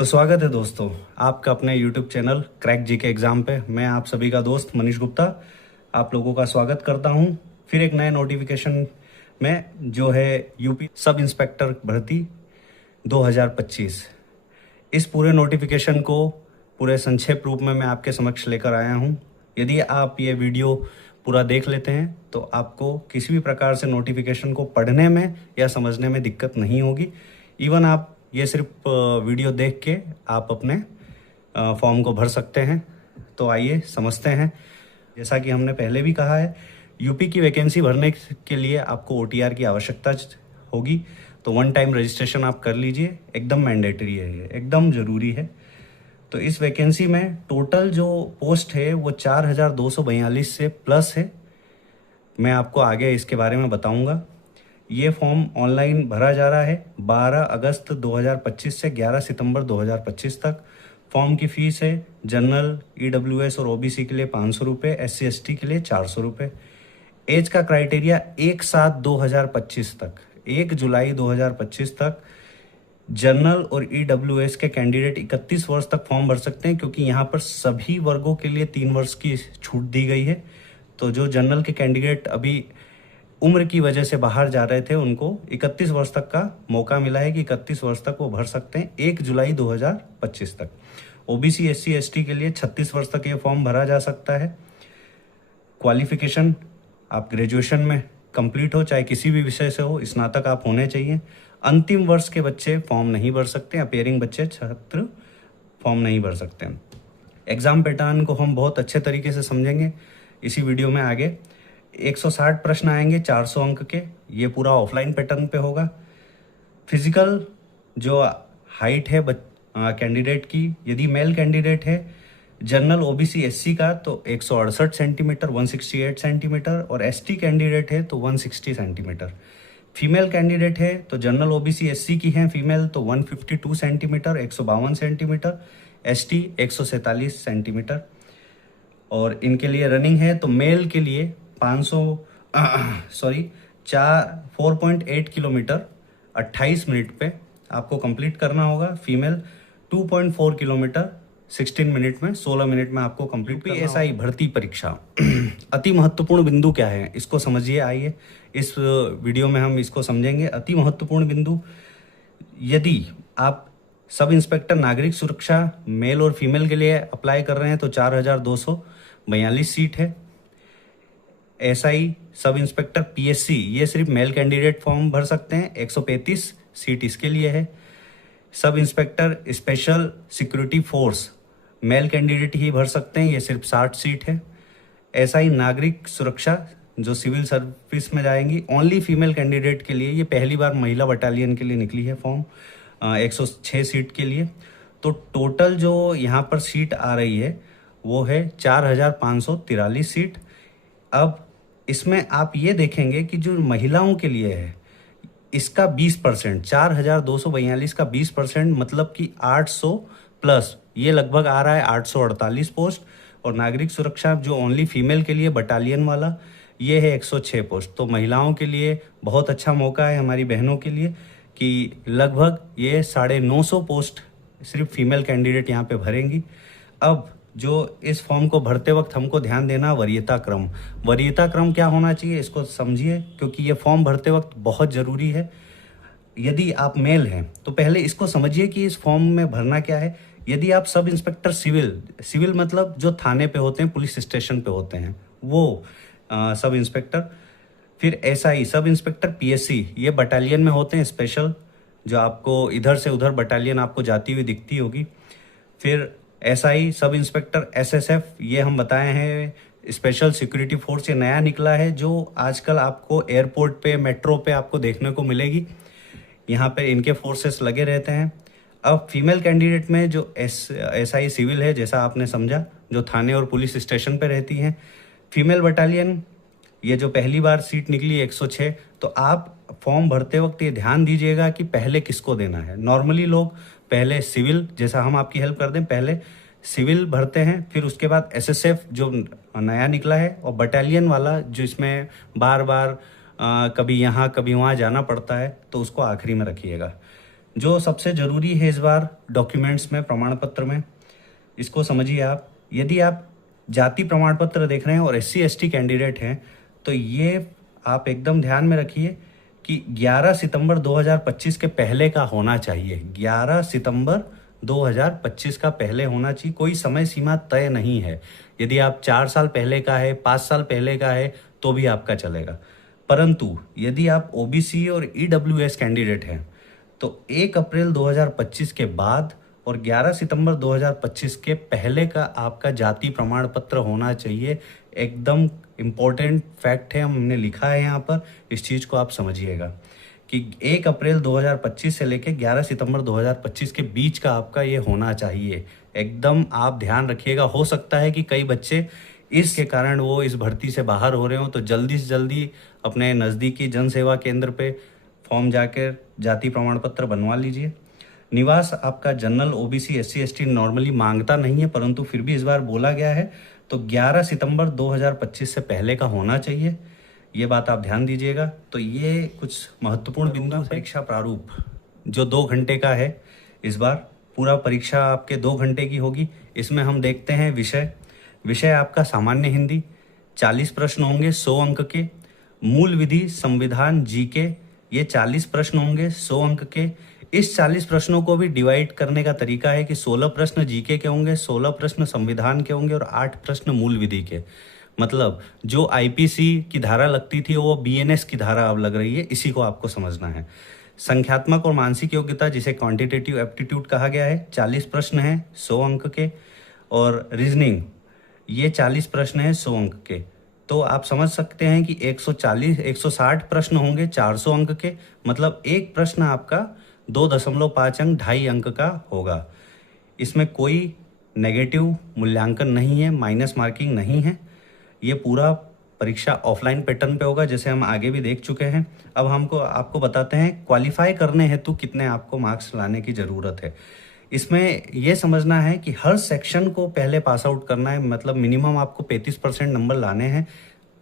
तो स्वागत है दोस्तों आपका अपने YouTube चैनल क्रैक जी के एग्ज़ाम पे। मैं आप सभी का दोस्त मनीष गुप्ता आप लोगों का स्वागत करता हूं फिर एक नए नोटिफिकेशन में, जो है यूपी सब इंस्पेक्टर भर्ती 2025। इस पूरे नोटिफिकेशन को पूरे संक्षेप रूप में मैं आपके समक्ष लेकर आया हूं। यदि आप ये वीडियो पूरा देख लेते हैं तो आपको किसी भी प्रकार से नोटिफिकेशन को पढ़ने में या समझने में दिक्कत नहीं होगी। इवन आप ये सिर्फ वीडियो देख के आप अपने फॉर्म को भर सकते हैं। तो आइए समझते हैं। जैसा कि हमने पहले भी कहा है, यूपी की वैकेंसी भरने के लिए आपको ओटीआर की आवश्यकता होगी। तो वन टाइम रजिस्ट्रेशन आप कर लीजिए, एकदम मैंडेटरी है, ये एकदम ज़रूरी है। तो इस वैकेंसी में टोटल जो पोस्ट है वो 4242 से प्लस है। मैं आपको आगे इसके बारे में बताऊंगा। ये फॉर्म ऑनलाइन भरा जा रहा है 12 अगस्त 2025 से 11 सितंबर 2025 तक। फॉर्म की फ़ीस है जनरल, ईडब्ल्यूएस और ओबीसी के लिए 500 रुपये, एससी एसटी के लिए 400 रुपये। एज का क्राइटेरिया 1/7/2025 तक, 1 जुलाई 2025 तक जनरल और ईडब्ल्यूएस के कैंडिडेट 31 वर्ष तक फॉर्म भर सकते हैं, क्योंकि यहाँ पर सभी वर्गों के लिए 3 वर्ष की छूट दी गई है। तो जो जनरल के कैंडिडेट अभी उम्र की वजह से बाहर जा रहे थे, उनको 31 वर्ष तक का मौका मिला है कि 31 वर्ष तक वो भर सकते हैं 1 जुलाई 2025 तक। ओबीसी एससी एसटी के लिए 36 वर्ष तक ये फॉर्म भरा जा सकता है। क्वालिफिकेशन आप ग्रेजुएशन में कंप्लीट हो, चाहे किसी भी विषय से हो, स्नातक आप होने चाहिए। अंतिम वर्ष के बच्चे फॉर्म नहीं भर सकते, अपेयरिंग बच्चे छात्र फॉर्म नहीं भर सकते। एग्ज़ाम पैटर्न को हम बहुत अच्छे तरीके से समझेंगे इसी वीडियो में। आगे 160 प्रश्न आएंगे 400 अंक के। ये पूरा ऑफलाइन पैटर्न पे होगा। फिजिकल जो हाइट है कैंडिडेट की, यदि मेल कैंडिडेट है जनरल ओबीसी एससी का तो 168 सेंटीमीटर 168 सेंटीमीटर, और एसटी कैंडिडेट है तो 160 सेंटीमीटर। फीमेल कैंडिडेट है तो जनरल ओबीसी एससी की हैं फीमेल तो 152 सेंटीमीटर 152 सेंटीमीटर, एसटी 147 सेंटीमीटर। और इनके लिए रनिंग है तो मेल के लिए 4.8 किलोमीटर 28 मिनट पे आपको कंप्लीट करना होगा। फीमेल 2.4 किलोमीटर 16 मिनट में 16 मिनट में आपको कंप्लीट करना होगा। एसआई भर्ती परीक्षा अति महत्वपूर्ण बिंदु क्या है, इसको समझिए। आइए इस वीडियो में हम इसको समझेंगे। अति महत्वपूर्ण बिंदु, यदि आप सब इंस्पेक्टर नागरिक सुरक्षा मेल और फीमेल के लिए अप्लाई कर रहे हैं तो 4242 सीट है। एसआई सब इंस्पेक्टर पीएससी, ये सिर्फ मेल कैंडिडेट फॉर्म भर सकते हैं, 135 सीट इसके लिए है। Sub inspector special security force male candidate ही भर सकते हैं, ये सिर्फ 60 सीट है। एसआई नागरिक सुरक्षा जो सिविल सर्विस में जाएंगी, ओनली फीमेल कैंडिडेट के लिए, ये पहली बार महिला बटालियन के लिए निकली है फॉर्म, 106 सीट के लिए। तो टोटल जो यहाँ पर सीट आ रही है वो है 4543 सीट। अब इसमें आप ये देखेंगे कि जो महिलाओं के लिए है इसका 20%, 4242 का 20% मतलब कि 800 प्लस, ये लगभग आ रहा है 848 पोस्ट। और नागरिक सुरक्षा जो ओनली फीमेल के लिए बटालियन वाला, ये है 106 पोस्ट। तो महिलाओं के लिए बहुत अच्छा मौका है, हमारी बहनों के लिए, कि लगभग ये 950 पोस्ट सिर्फ फीमेल कैंडिडेट यहाँ पे भरेंगी। अब जो इस फॉर्म को भरते वक्त हमको ध्यान देना, वरीयता क्रम। वरीयता क्रम क्या होना चाहिए इसको समझिए, क्योंकि ये फॉर्म भरते वक्त बहुत ज़रूरी है। यदि आप मेल हैं तो पहले इसको समझिए कि इस फॉर्म में भरना क्या है। यदि आप सब इंस्पेक्टर सिविल मतलब जो थाने पे होते हैं, पुलिस स्टेशन पे होते हैं, वो सब इंस्पेक्टर। फिर एसआई सब इंस्पेक्टर पीएससी, ये बटालियन में होते हैं स्पेशल, जो आपको इधर से उधर बटालियन आपको जाती हुई दिखती होगी। फिर एसआई सब इंस्पेक्टर एसएसएफ, ये हम बताए हैं स्पेशल सिक्योरिटी फोर्स, ये नया निकला है जो आजकल आपको एयरपोर्ट पे मेट्रो पे आपको देखने को मिलेगी। यहाँ पे इनके फोर्सेस लगे रहते हैं। अब फीमेल कैंडिडेट में जो एसआई सिविल है, जैसा आपने समझा, जो थाने और पुलिस स्टेशन पे रहती हैं। फीमेल बटालियन, ये जो पहली बार सीट निकली 106। तो आप फॉर्म भरते वक्त ये ध्यान दीजिएगा कि पहले किसको देना है। नॉर्मली लोग पहले सिविल, जैसा हम आपकी हेल्प कर दें, पहले सिविल भरते हैं, फिर उसके बाद एसएसएफ जो नया निकला है, और बटालियन वाला जो इसमें बार बार कभी यहाँ कभी वहाँ जाना पड़ता है, तो उसको आखिरी में रखिएगा। जो सबसे ज़रूरी है इस बार डॉक्यूमेंट्स में, प्रमाण पत्र में, इसको समझिए आप। यदि आप जाति प्रमाण पत्र देख रहे हैं और SC/ST कैंडिडेट हैं तो ये आप एकदम ध्यान में रखिए कि 11 सितंबर 2025 के पहले का होना चाहिए। 11 सितंबर 2025 का पहले होना चाहिए। कोई समय सीमा तय नहीं है। यदि आप 4 साल पहले का है, 5 साल पहले का है तो भी आपका चलेगा। परंतु यदि आप OBC और EWS कैंडिडेट हैं तो 1 अप्रैल 2025 के बाद और 11 सितंबर 2025 के पहले का आपका जाति प्रमाण पत्र होना चाहिए। एकदम इम्पोर्टेंट फैक्ट है, हमने लिखा है यहाँ पर, इस चीज़ को आप समझिएगा कि 1 अप्रैल 2025 से लेकर 11 सितंबर 2025 के बीच का आपका ये होना चाहिए। एकदम आप ध्यान रखिएगा। हो सकता है कि कई बच्चे इसके कारण वो इस भर्ती से बाहर हो रहे हो, तो जल्दी से जल्दी अपने नज़दीकी जन सेवा केंद्र पे फॉर्म जाकर जाति प्रमाण पत्र बनवा लीजिए। निवास आपका जनरल, OBC, SC/ST नॉर्मली मांगता नहीं है, परंतु फिर भी इस बार बोला गया है तो 11 सितंबर 2025 से पहले का होना चाहिए। ये बात आप ध्यान दीजिएगा। तो ये कुछ महत्वपूर्ण बिंदु। परीक्षा प्रारूप जो 2 घंटे का है, इस बार पूरा परीक्षा आपके 2 घंटे की होगी। इसमें हम देखते हैं विषय आपका सामान्य हिंदी, 40 प्रश्न होंगे 100 अंक के। मूल विधि, संविधान, GK, ये 40 प्रश्न होंगे 100 अंक के। इस 40 प्रश्नों को भी डिवाइड करने का तरीका है कि 16 प्रश्न GK के होंगे, 16 प्रश्न संविधान के होंगे और 8 प्रश्न मूल विधि के। मतलब जो IPC की धारा लगती थी वो BNS की धारा अब लग रही है, इसी को आपको समझना है। संख्यात्मक और मानसिक योग्यता, जिसे क्वांटिटेटिव एप्टीट्यूड कहा गया है, 40 प्रश्न हैं 100 अंक के। और रीजनिंग, ये 40 प्रश्न हैं 100 अंक के। तो आप समझ सकते हैं कि 160 प्रश्न होंगे 400 अंक के। मतलब एक प्रश्न आपका 2.5 अंक, 2.5 अंक का होगा। इसमें कोई नेगेटिव मूल्यांकन नहीं है, माइनस मार्किंग नहीं है। ये पूरा परीक्षा ऑफलाइन पैटर्न पे होगा, जैसे हम आगे भी देख चुके हैं। अब आपको बताते हैं क्वालिफाई करने हेतु कितने आपको मार्क्स लाने की ज़रूरत है। इसमें यह समझना है कि हर सेक्शन को पहले पास आउट करना है। मतलब मिनिमम आपको 35% नंबर लाने हैं।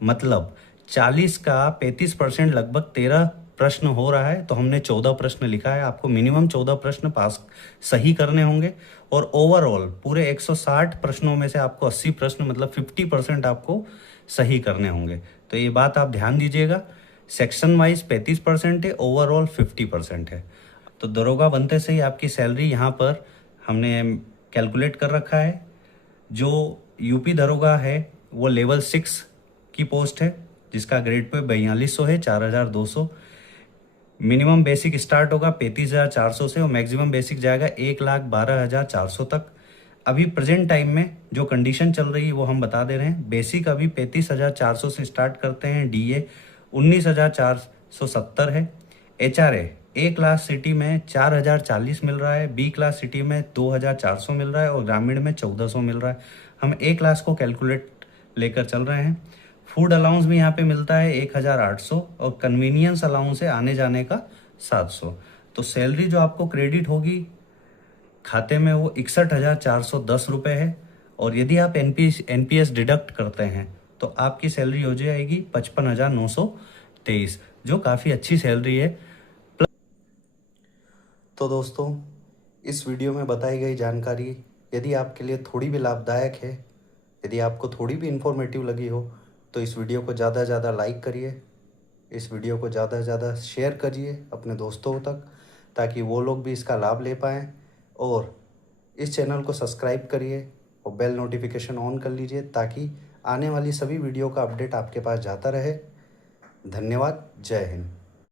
मतलब 40 का 35% लगभग 13 प्रश्न हो रहा है, तो हमने 14 प्रश्न लिखा है। आपको मिनिमम 14 प्रश्न पास सही करने होंगे और ओवरऑल पूरे 160 प्रश्नों में से आपको 80 प्रश्न, मतलब 50% आपको सही करने होंगे। तो ये बात आप ध्यान दीजिएगा। सेक्शन वाइज 35% है, ओवरऑल 50% है। तो दरोगा बनते से ही आपकी सैलरी यहाँ पर हमने कैलकुलेट कर रखा है। जो यूपी दरोगा है वो लेवल 6 की पोस्ट है, जिसका ग्रेड पे 4200 है, 4200। मिनिमम बेसिक स्टार्ट होगा 35,400 से और मैक्सिमम बेसिक जाएगा 1,12,400 तक। अभी प्रेजेंट टाइम में जो कंडीशन चल रही है वो हम बता दे रहे हैं। बेसिक अभी 35,400 से स्टार्ट करते हैं, DA 19,470 है। HRA A क्लास सिटी में 4,040 मिल रहा है, B क्लास सिटी में 2,400 मिल रहा है और ग्रामीण में 1,400 मिल रहा है। हम A क्लास को कैलकुलेट लेकर चल रहे हैं। फूड अलाउंस भी यहाँ पे मिलता है 1,800 और कन्वीनियंस अलाउंस है आने जाने का 700। तो सैलरी जो आपको क्रेडिट होगी खाते में वो 61,410 रुपये है। और यदि आप NPS डिडक्ट करते हैं तो आपकी सैलरी हो जाएगी 55,923, जो काफ़ी अच्छी सैलरी है। तो दोस्तों, इस वीडियो में बताई गई जानकारी यदि आपके लिए थोड़ी भी लाभदायक है, यदि आपको थोड़ी भी इन्फॉर्मेटिव लगी हो, तो इस वीडियो को ज़्यादा से ज़्यादा लाइक करिए, इस वीडियो को ज़्यादा से ज़्यादा शेयर करिए अपने दोस्तों तक, ताकि वो लोग भी इसका लाभ ले पाएँ। और इस चैनल को सब्सक्राइब करिए और बेल नोटिफिकेशन ऑन कर लीजिए, ताकि आने वाली सभी वीडियो का अपडेट आपके पास जाता रहे। धन्यवाद। जय हिंद।